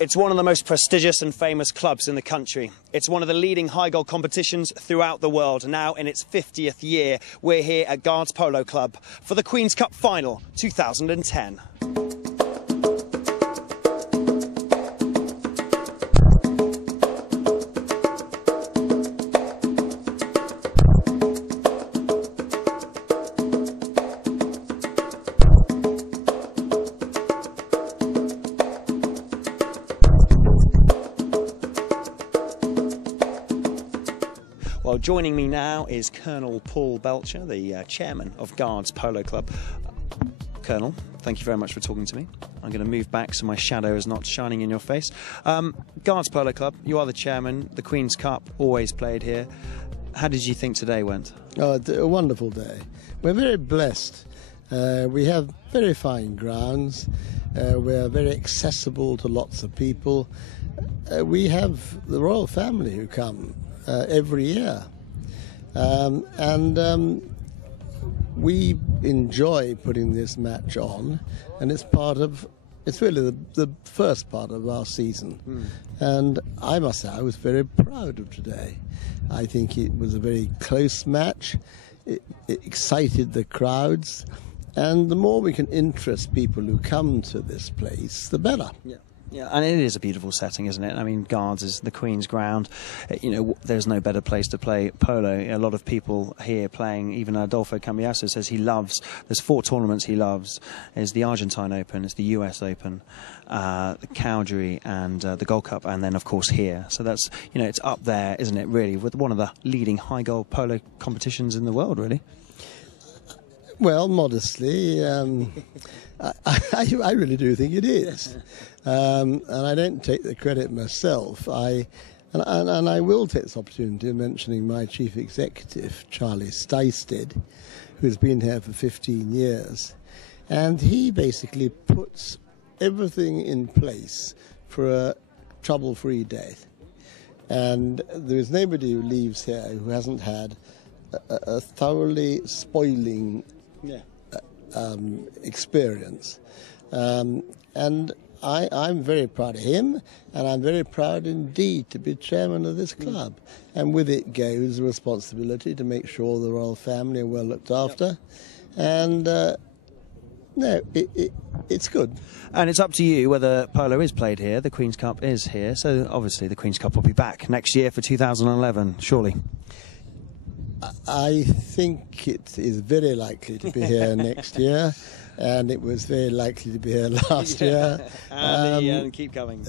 It's one of the most prestigious and famous clubs in the country. It's one of the leading high goal competitions throughout the world. Now, in its 50th year, we're here at Guards Polo Club for the Queen's Cup Final 2010. Well, joining me now is Colonel Paul Belcher, the chairman of Guards Polo Club. Colonel, thank you very much for talking to me. I'm going to move back so my shadow is not shining in your face. Guards Polo Club, you are the chairman. The Queen's Cup, always played here. How did you think today went? Oh, a wonderful day. We're very blessed. We have very fine grounds. We're very accessible to lots of people. We have the royal family who come every year, and we enjoy putting this match on, and it's really the first part of our season. And I must say I was very proud of today. I think it was a very close match. It excited the crowds, and the more we can interest people who come to this place, the better. Yeah, and it is a beautiful setting, isn't it? I mean, Guards is the Queen's ground. You know, there's no better place to play polo. A lot of people here playing, even Adolfo Cambiasso says he loves, there's 4 tournaments he loves. There's the Argentine Open, it's the US Open, the Calgary and the Gold Cup, and then, of course, here. So that's, you know, it's up there, isn't it, really, with one of the leading high goal polo competitions in the world, really. Well, modestly, I really do think it is. And I don't take the credit myself. And I will take this opportunity of mentioning my chief executive, Charlie Stysted, who's been here for 15 years. And he basically puts everything in place for a trouble-free day. And there is nobody who leaves here who hasn't had a thoroughly spoiling experience. And I'm very proud of him, and I'm very proud indeed to be chairman of this club. And with it goes the responsibility to make sure the royal family are well looked after. And no, it's good. And it's up to you whether polo is played here. The Queen's Cup is here, so obviously the Queen's Cup will be back next year for 2011, surely. I think it is very likely to be here next year, and it was very likely to be here last year. And keep coming.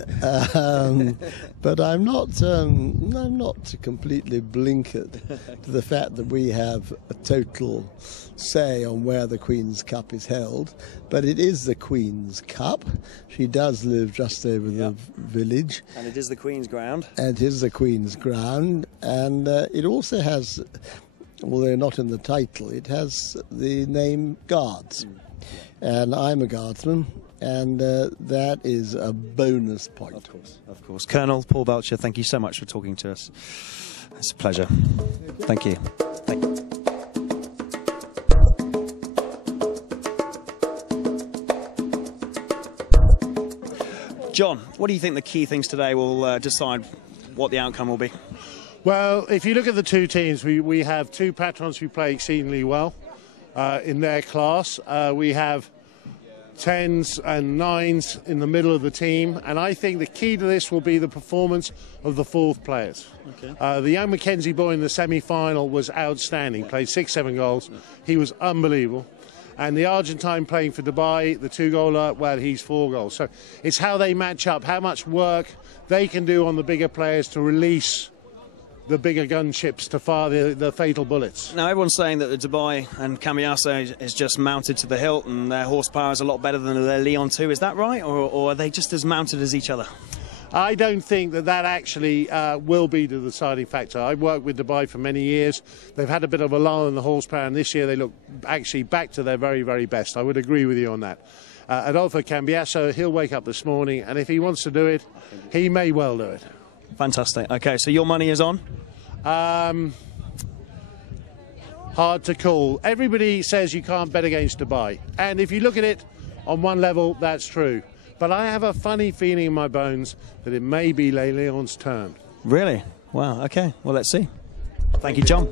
But I'm not completely blinkered to the fact that we have a total say on where the Queen's Cup is held. But it is the Queen's Cup. She does live just over the village. And it is the Queen's ground. And it is the Queen's ground. And it also has, although not in the title, it has the name Guards. And I'm a guardsman, and that is a bonus point. Of course. Colonel Paul Belcher, thank you so much for talking to us. It's a pleasure. Thank you. John, what do you think the key things today will decide what the outcome will be? Well, if you look at the two teams, we have 2 patrons who play exceedingly well in their class. We have 10s and 9s in the middle of the team, and I think the key to this will be the performance of the 4th players. Okay. The young Mackenzie boy in the semi-final was outstanding, played 6-7 goals. He was unbelievable. And the Argentine playing for Dubai, the 2-goaler, well, he's 4 goals. So it's how they match up, how much work they can do on the bigger players to release the bigger gunships to fire the fatal bullets. Now, everyone's saying that the Dubai and Cambiasso is just mounted to the hilt and their horsepower is a lot better than their Leon 2. Is that right? Or are they just as mounted as each other? I don't think that actually will be the deciding factor. I've worked with Dubai for many years. They've had a bit of a lull in the horsepower, and this year they look actually back to their very, very best. I would agree with you on that. Adolfo Cambiasso, he'll wake up this morning, and if he wants to do it, he may well do it. Fantastic. Okay, so your money is on? Hard to call. Everybody says you can't bet against Dubai. And if you look at it on one level, that's true. But I have a funny feeling in my bones that it may be Les Leon's turn. Really? Wow, okay. Well, let's see. Thank you, John.